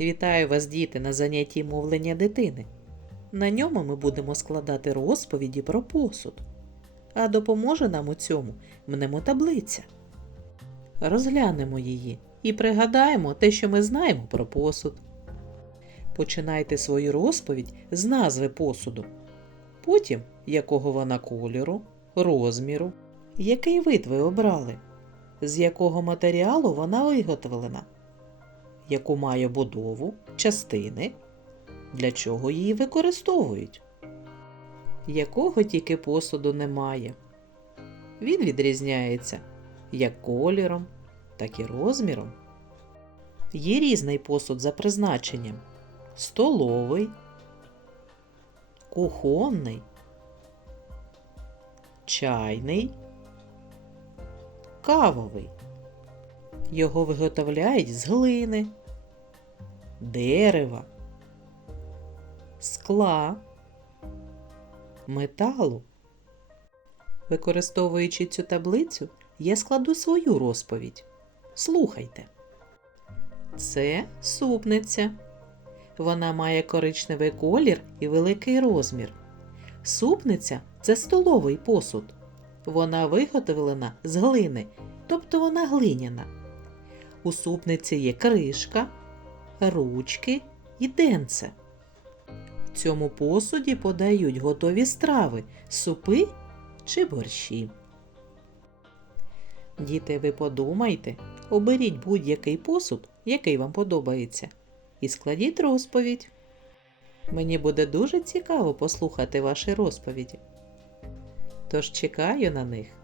Вітаю вас, діти, на занятті мовлення дитини. На ньому ми будемо складати розповіді про посуд. А допоможе нам у цьому мнемотаблиця. Розглянемо її і пригадаємо те, що ми знаємо про посуд. Починайте свою розповідь з назви посуду. Потім якого вона кольору, розміру, який вид ви обрали, з якого матеріалу вона виготовлена, яку має будову, частини, для чого її використовують, якого тільки посуду немає. Він відрізняється як кольором, так і розміром. Є різний посуд за призначенням: столовий, кухонний, чайний, кавовий. Його виготовляють з глини, дерева, скла, металу. Використовуючи цю таблицю, я складу свою розповідь. Слухайте. Це супниця. Вона має коричневий колір і великий розмір. Супниця це столовий посуд. Вона виготовлена з глини, тобто вона глиняна. У супниці є кришка, ручки і денце. В цьому посуді подають готові страви, супи чи борщі. Діти, ви подумайте, оберіть будь-який посуд, який вам подобається, і складіть розповідь. Мені буде дуже цікаво послухати ваші розповіді. Тож чекаю на них.